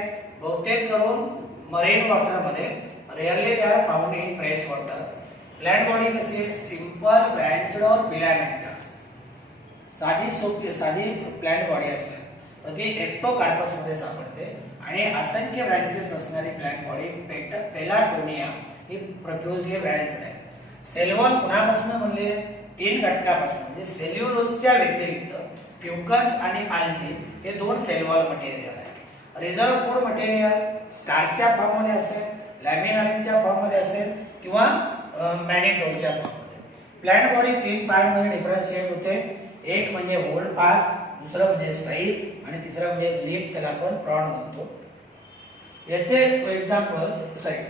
बहुतेक करून मरीन वॉटर मध्ये, rarely they are found in fresh water. Plant body कशी सिंपल ब्रँच्ड और फिलामेंटस, साधी प्लांट बॉडी असते तर ती एक्टोकार्पस मध्ये सापडते. आणि असंख्य ब्रँचेस असणारी प्लांट बॉडी पेलाटोनिया ही प्रोफ्युजली ब्रँच्ड आहे. सेल्युलोज कुणापासून म्हणले, 3 घटकापासून. म्हणजे सेल्युलोजच्या व्यतिरिक्त फ्युकस आणि आल्जी हे 2 सेल्युलोज मटेरियल आहेत. रिझर्व फूड मटेरियल स्टार्चच्या फॉर्म मध्ये असेल, लॅमिनारिनच्या फॉर्म मध्ये असेल किंवा मॅनिटोलच्या फॉर्म मध्ये. प्लांट बॉडी 3 पार्ट मध्ये डिफरन्शिएट होते. एक म्हणजे होल्ड फास्ट, दुसरं म्हणजे स्ट्राइप आणि तिसरं म्हणजे लीफ, त्याला आपण प्रॉन म्हणतो. याचे एक्झाम्पल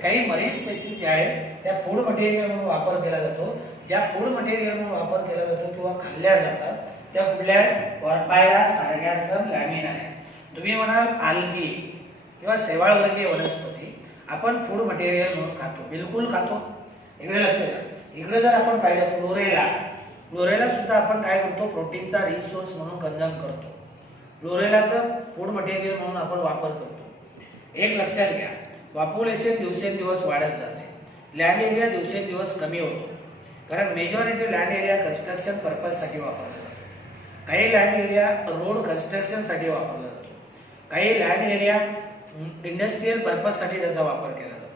काही मरीन स्पेसीज जे आहे त्या फूड मटेरियल म्हणून वापर केला जातो. ज्या फूड मटेरियल म्हणून वापर केला जातो किंवा खाल्ल्या जातात त्या कुठल्या? पॉर्पायरा, सार्गॅसम, लॅमिनारिन. तुम्ही म्हणाल आल्गी किंवा शैवाळवर्गीय वनस्पती आपण फूड मटेरियल म्हणून खातो, बिलकुल खातो. इकडे लक्ष द्या. इकडे जर आपण पाहिलं क्लोरेला सुद्धा आपण काय करतो? प्रोटीनचा रिच सोर्स म्हणून कंझ्युम करतो. क्लोरेलाचं फूड मटेरियल म्हणून आपण वापर करतो. एक लक्षात घ्या, पॉप्युलेशन दिवसेंदिवस वाढत जाते, लँड एरिया दिवसेंदिवस कमी होतो. कारण majority land area construction purpose साठी वापरला जातो. काही लँड एरिया रोड कन्स्ट्रक्शन साठी वापरला जातो. काही लँड एरिया इंडस्ट्रियल पर्पज साठी त्याचा वापर केला जातो.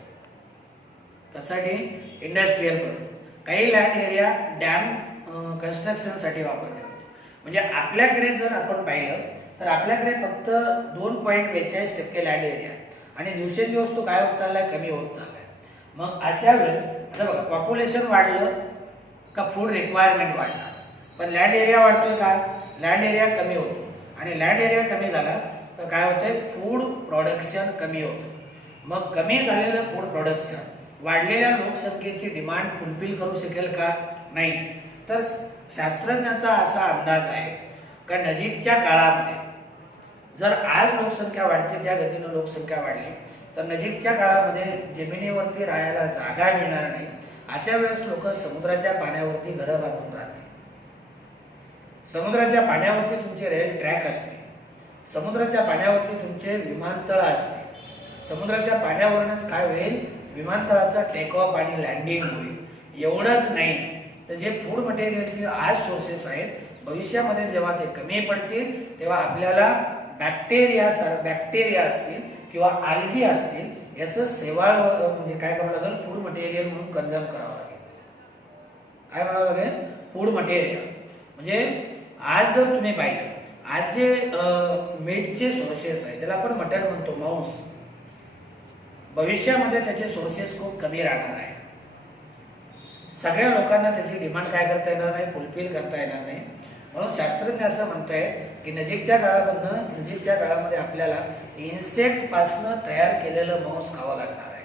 कशासाठी? Industrial purpose. काही लँड एरिया डॅम कन्स्ट्रक्शन साठी वापर केला जातो. म्हणजे आपल्याकडे जर आपण पाहिलं तर आपल्याकडे फक्त 2.42% लँड एरिया आणि दिवसेंदिवस तो काय होत चाललाय? कमी होत चाललाय. मग अशा वेळेस आता बघा, पॉप्युलेशन वाढलं का फूड रिक्वायरमेंट वाढणार, पण लँड एरिया वाढतोय का? लँड एरिया कमी होतो आणि लँड एरिया कमी झाला तर काय होतंय? फूड प्रोडक्शन कमी होतं. मग कमी झालेलं फूड प्रोडक्शन वाढलेल्या लोकसंख्येची डिमांड फुलफिल करू शकेल का? नाही. तर शास्त्रज्ञांचा असा अंदाज आहे का नजीकच्या काळामध्ये जर आज लोकसंख्या वाढते त्या गतीने लोकसंख्या वाढली तर नजीकच्या काळामध्ये जमिनीवरती राहायला जागा मिळणार नाही. अशा वेळेस लोक समुद्राच्या पाण्यावरती घरं बांधून राहतील. समुद्राच्या पाण्यावरती तुमचे रेल ट्रॅक असते, समुद्राच्या पाण्यावरती तुमचे विमानतळ असते. समुद्राच्या पाण्यावरूनच काय होईल? विमानतळाचा टेक ऑफ आणि लँडिंग होईल. एवढंच नाही तर जे फूड मटेरियलचे आज सोर्सेस आहेत, भविष्यामध्ये जेव्हा ते कमी पडतील तेव्हा आपल्याला बॅक्टेरिया असतील किंवा आल्गी असतील याचं शेवाळ म्हणजे काय करावं लागेल? फूड मटेरियल म्हणून कंझ्युम करावं लागेल. काय म्हणावं लागेल? Food material. म्हणजे आज जर तुम्ही पाहिलं, आज जे मीटचे सोर्सेस आहेत त्याला आपण मटण म्हणतो, मांस. भविष्यामध्ये त्याचे सोर्सेस खूप कमी राहणार आहे. सगळ्या लोकांना त्याची डिमांड काय करता येणार नाही? फुलफिल करता येणार नाही. म्हणून शास्त्रज्ञ असं म्हणताय की नजीकच्या काळामध्ये आपल्याला इन्सेक्ट पासून तयार केलेलं मांस खावं लागणार आहे.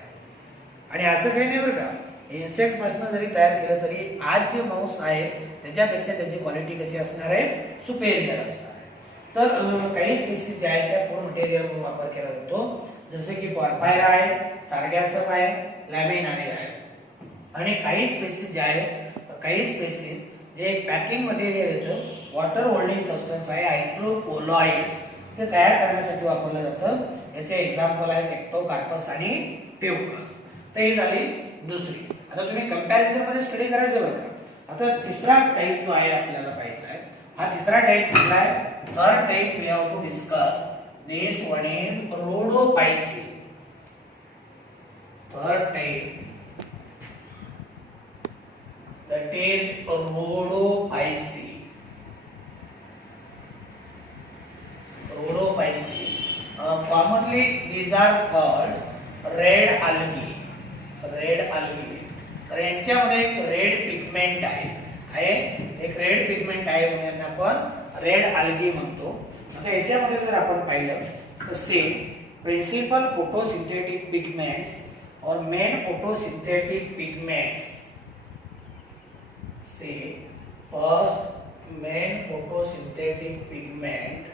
आणि असं काही नाही बरं का, इन्सेक्ट पासून जरी तयार केलं तरी आज जे मांस आहे त्याच्यापेक्षा त्याची क्वालिटी कशी असणार आहे? सुपेरियर असणार आहे. तर काही स्पीसीज जे आहेत त्या फूड मटेरियल म्हणून वापर केला जातो, जसे की पॉर्पायरा आहे, सार्गॅसम आहे, लॅमिनारिन आहे. आणि काही स्पीसीज जे आहेत, काही स्पीसीज जे पॅकिंग मटेरियल येतं, वॉटर होल्डिंग सबस्टन्स आहे, हायड्रोकोलॉइड्स, ते तयार करण्यासाठी वापरलं जातं. याचे एक्झाम्पल आहेत एक्टोकार्पस आणि प्यूकस. तर ही झाली दुसरी. आता तुम्ही कंपॅरिझन मध्ये स्टडी करायचं बरं का. आता तिसरा टाइप जो आहे आपल्याला पाहायचा आहे, हा तिसरा टाइप कुठला आहे? Third type we have to discuss. This one is rhodophyceae. Third type that is rhodophysi. Commonly these are called red algae. तर यांच्यामध्ये एक रेड पिगमेंट आहे, एक रेड पिगमेंट आहे म्हणून यांना आपण रेड algae म्हणतो. आता याच्यामध्ये जर आपण पाहिलं तर सेम प्रिन्सिपल फोटोसिंथेटिक पिगमेंट्स और main photosynthetic pigments. See, first main photosynthetic pigment,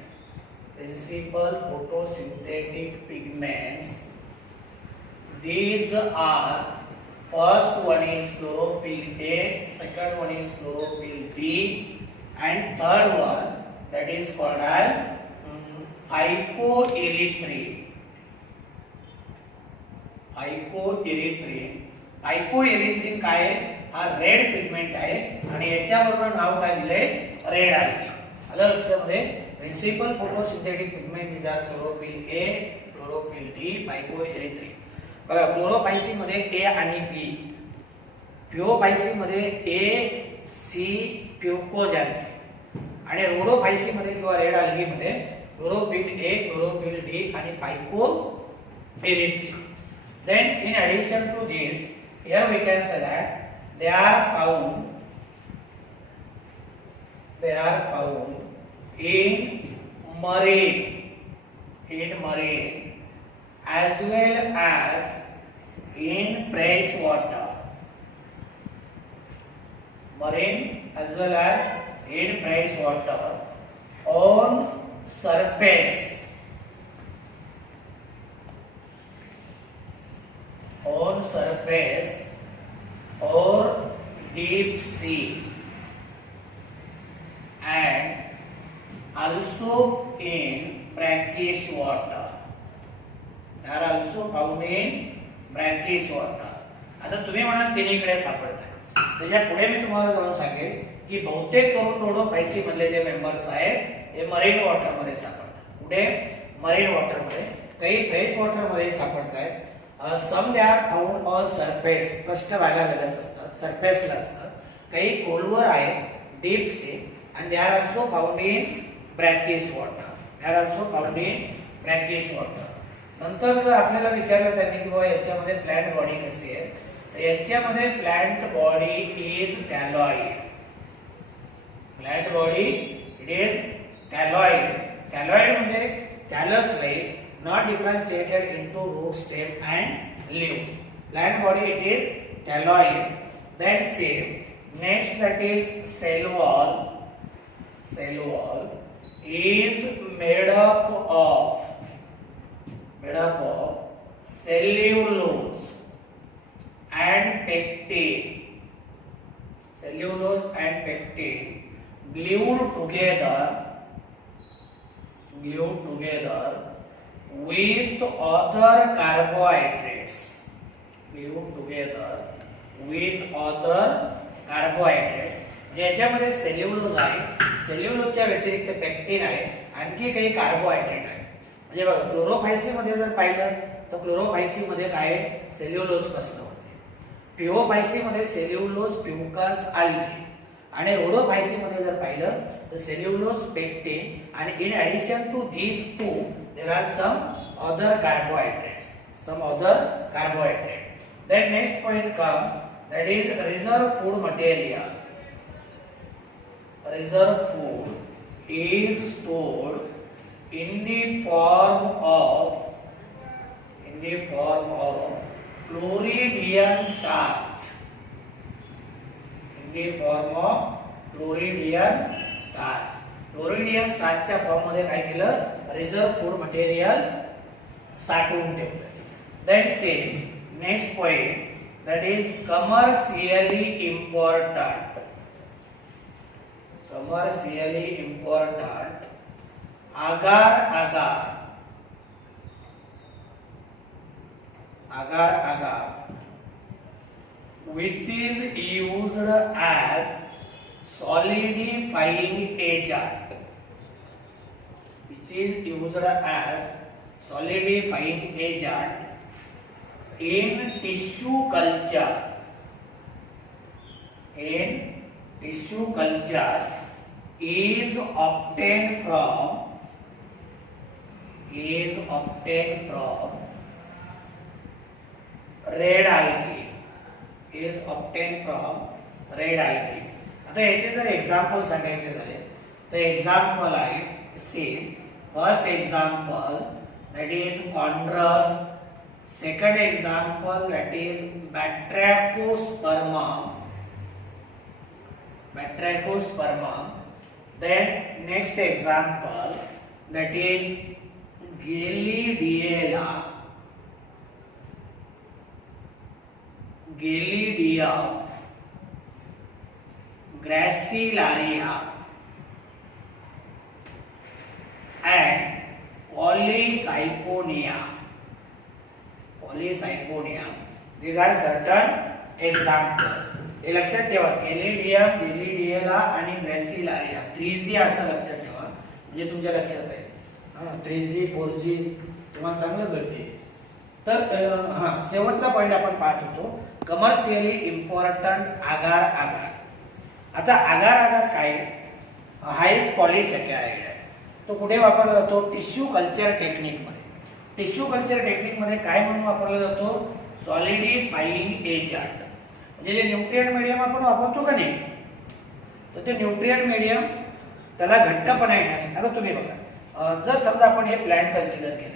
principal photosynthetic pigments. These are, first one is chlorophyll A, second one is chlorophyll B, and third one that is called as phycoerythrin. Phycoerythrin काय आहे? हा red pigment आहे आणि याच्याबरोबर नाव काय दिले? Red algae. आलं लक्षामध्ये? Principal photosynthetic pigment is are chlorophyll A, chlorophyll D, phycoerythrin. बघा, क्लोरोपायसी मध्ये ए आणि बी, प्युओपायसी मध्ये ए, सी, प्युकोजॅन्थी आणि रोडोपायसी मध्ये किंवा रेड algae मध्ये chlorophyll A, chlorophyll D आणि phycoerythrin. Then in addition to this, here we can say that they are found in marine as well as in fresh water. Marine as well as in fresh water on surface or deep sea, and also in brackish water. They are also found in brackish water. आता तुम्ही म्हणाल तिन्हीकडे सापडतात. त्याच्या पुढे मी तुम्हाला जाऊन सांगेन की बहुतेक करून रोडोफायसी मधले जे मेंबर्स आहेत हे मरीन वॉटर मध्ये सापडतात. कुठे? मरीन वॉटर मध्ये. काही फ्रेश वॉटर मध्ये सापडतात. Some they are found on surface, पृष्ठभागालगत असतात, सरफेसला असतात. काही खोलवर आहेत, deep sea, and they are also found in brackish water. नंतर जर आपल्याला विचारलं त्यांनी की बाबा याच्यामध्ये प्लांट बॉडी कशी आहे, तर याच्यामध्ये प्लांट बॉडी इज कॅलॉइड. कॅलॉइड म्हणजे callus like, not differentiated into root, stem and leaves. Plant body it is caloid. Then say next, that is cell wall. Cell wall is made up of cellulose and pectin. Glued together with other carbohydrates. याच्यामध्ये cellulose आहे, सेल्युलोजच्या व्यतिरिक्त pectin आहे, आणखी काही carbohydrate आहे. म्हणजे बघा क्लोरोफायसी मध्ये जर पाहिलं तर क्लोरोफायसी मध्ये काय आहे, सेल्युलोज कसलं होते. पिओफायसी मध्ये सेल्युलोज, प्युकास, आल्जी. आणि रोडोफायसी मध्ये जर पाहिलं तर सेल्युलोज, पेक्टिन, आणि in addition to these two there are some other carbohydrates. Then next point comes, that is reserve food material. Reserve food is stored in the form of chloridian starch. Floridean स्टार्चच्या form मध्ये काय केलं, reserve food material साठवून ठेवलं. Then say next point, that is commercially important. agar which is used as solidifying agent. In tissue culture. Is obtained from red algae. आता याचे जर example सांगायचे झाले तर एक्झाम्पल आहे C. First example that is chondrus. Second example, that is batrachospermum. Then next example, that is Gelidium, Gracilaria, and Polycyponia. These are certain examples. हे लक्षात ठेवा, गेलिडियम, गेलिडिएला आणि ग्रॅसिलारिया, 3G असं लक्षात ठेवा, म्हणजे तुमच्या लक्षात राहील. 3G 4G तुम्हाला चांगलं कळते. तर शेवटचा पॉइंट आपण पाहत होतो, कमर्शियली इम्पॉर्टंट आगार. आता आगार काय, हा एक पॉलिसॅकॅराइड आहे. तो कुठे वापरला जातो? टिश्यू कल्चर टेक्निकमध्ये. टिश्यू कल्चर टेक्निकमध्ये काय म्हणून वापरला जातो? Solidifying agent. म्हणजे जे न्यूट्रिएंट मीडियम आपण वापरतो का नाही, तर ते न्यूट्रिएंट मीडियम त्याला घट्टपणा येण्यासाठी. आता तुम्ही बघा, जर समजा आपण हे प्लांट कन्सिडर केलं,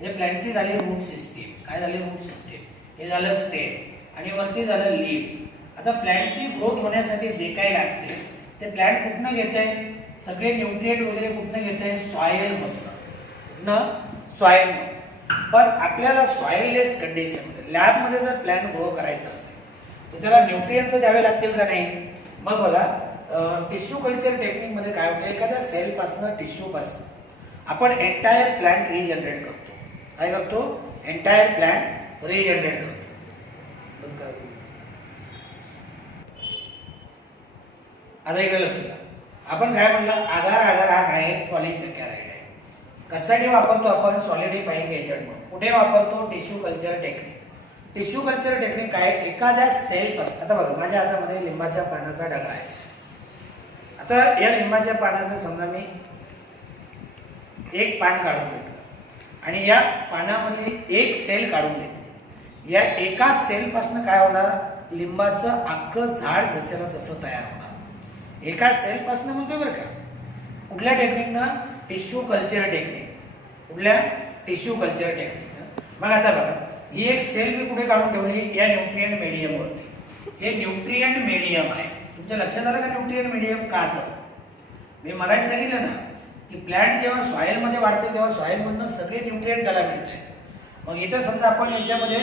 हे प्लांटची झाली रूट सिस्टीम. काय झाली? Root system. हे झालं स्टेम आणि वरती झालं लीफ. आता प्लांटची ग्रोथ होण्यासाठी जे काही लागते ते प्लांट कुठनं घेते? सगळे न्यूट्रिएंट वगैरे कुठनं घेते? सॉइल मधून. सॉइल. पण आपल्याला सॉइललेस कंडिशन लॅबमध्ये जर प्लांट ग्रो करायचा असेल तर त्याला न्यूट्रिएंट तर द्यावे लागतील का नाही? मग बघा, टिश्यू कल्चर टेक्निक मध्ये काय होतं, एखाद्या सेल पासून टिश्यू पासून आपण एंटायर प्लांट रिजनरेट करतो. काय करतो? एंटायर प्लांट रिजनरेट करतो. आता इकडे लक्ष द्या, आपण काय म्हणलं, आधार आधार हा काय? पॉलिसॅकॅराइड आहे. कशासाठी वापरतो आपण? सॉलिडिफाइंग एजंट म्हणून. कुठे वापरतो? Tissue culture technique. Tissue culture technique काय? एखाद्या सेल पासून. आता बघा, माझ्या हातामध्ये लिंबाच्या पानाचा डगा आहे. आता या लिंबाच्या पानाचं समजा मी एक पान काढून घेतलं आणि या पानामधली एक सेल काढून घेतली. या एका सेल पासून काय होणार? लिंबाचं अख्खं झाड जसं ना तसं तयार होणार. एका सेल पासून म्हणतोय बरं का. कुठल्या टेक्निकनं? Tissue culture technique. कुठल्या? Tissue culture technique. मग आता बघा, ही एक सेल मी कुठे काढून ठेवली? या न्यूट्रिएंट मीडियम वरती. हे न्यूट्रिएंट मीडियम आहे. तुमच्या लक्षात आलं का न्यूट्रिएंट मीडियम का? तर मी मगाच सांगितलं ना की प्लांट जेव्हा सॉइल मध्ये वाढते तेव्हा सॉइल मधनं सगळे न्यूट्रिएंट त्याला मिळत आहेत. मग इथं समजा आपण याच्यामध्ये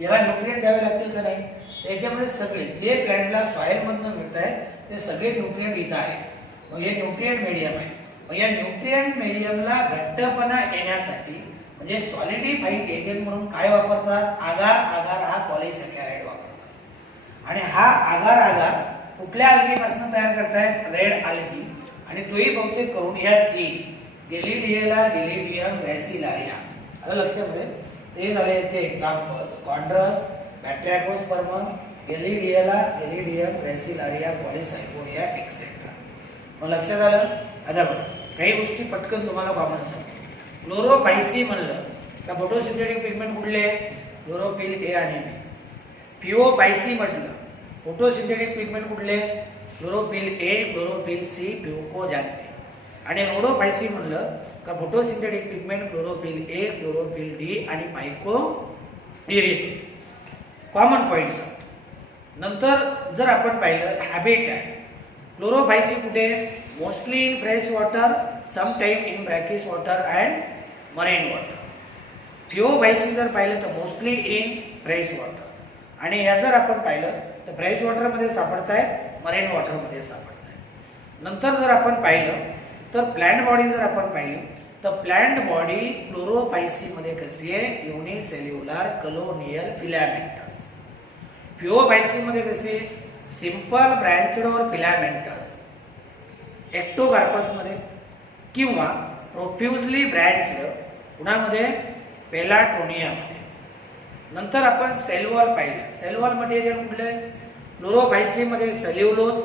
याला न्यूट्रिएंट द्यावे लागतील का नाही? याच्यामध्ये सगळे जे प्लांटला सॉइल मधनं मिळत आहेत ते सगळे न्यूट्रिएंट इथं आहेत. मग हे न्यूट्रिएंट मीडियम आहे. मग या न्यूट्रिएंट मीडियमला घट्टपणा येण्यासाठी म्हणजे सॉलिडिफाइंग एजंट म्हणून काय वापरतात? आगार आगार हा पॉलिसॅकॅराइड वापरतात. आणि हा आगार आगार कुठल्या अल्गीपासून तयार करतायत? Red algae. आणि तोही बहुतेक करून या तीन गेलिडियला, गेलिडियम, ग्रॅसिलारिया. आलं लक्षामध्ये? ते झाले याचे एक्झाम्पल्स: कॉन्ड्रस, बॅट्रॅकोस्पर्मम, गेलिडियला, गेलिडियम, ग्रॅसिलारिया, पॉलिसायपोडिया एक्सेट्रा. मग लक्षात आलं? आता बघा, काही गोष्टी पटकन तुम्हाला कॉमन सांगतो. क्लोरोपायसी म्हणलं का फोटोसिंथेटिक पिगमेंट कुठले? क्लोरोफिल ए आणि बी. पिओपायसी म्हटलं फोटोसिंथेटिक पिगमेंट कुठले? Chlorophyll A, chlorophyll C, प्युकोजॅक्टे. आणि रोडोपायसी म्हणलं का photosynthetic pigment chlorophyll A, chlorophyll D आणि पायकोइरिथ्रिन. Common points. नंतर जर आपण पाहिलं हॅबिटॅट, क्लोरोपायसी कुठे? Mostly in fresh water, some time in brackish water and marine water. Phaeophyceae जर पाहिलं तर मोस्टली इन फ्रेश वॉटर. आणि या जर आपण पाहिलं तर फ्रेश वॉटर मध्ये सापडताय, मरीन वॉटर मध्ये सापडताय. नंतर जर आपण पाहिलं तर प्लांट बॉडी जर आपण पाहिली तर प्लांट बॉडी क्लोरोपायसी मध्ये कशी आहे? Unicellular colonial filamentous. पिओपायसी मध्ये कशी? सिंपल ब्रँचड और फिलामेंटस. एक्टोकार्पस मध्ये किंवा प्रोफ्युजली ब्रँचड कुणामध्ये? पेलाटोनिया मध्ये. नंतर आपण सेल वॉल पाहिलं. सेल वॉल मटेरियल कुठले? क्लोरोपायसी मध्ये सेल्युलोज,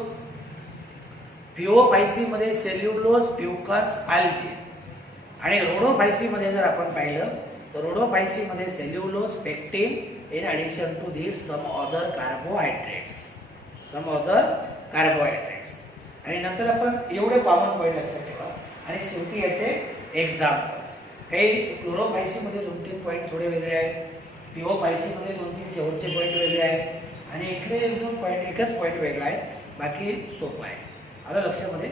पिओपायसी मध्ये सेल्युलोज, प्युकस, आल्जी. आणि रोडोपायसी मध्ये जर आपण पाहिलं तर रोडोपायसी मध्ये cellulose, pectin in addition to this some other carbohydrates. आणि नंतर आपण एवढे कॉमन पॉइंट लक्षात ठेवा. आणि शेवटी याचे एक्झाम्पल्स. काही क्लोरोपायसी मध्ये 2-3 पॉइंट थोडे वेगळे आहेत, पिओपायसी मध्ये 2-3 शेवटचे पॉइंट वेगळे आहेत आणि इकडे 1-2 पॉइंट, एकच पॉइंट वेगळा आहे, बाकी सोपं आहे. आलं लक्षामध्ये?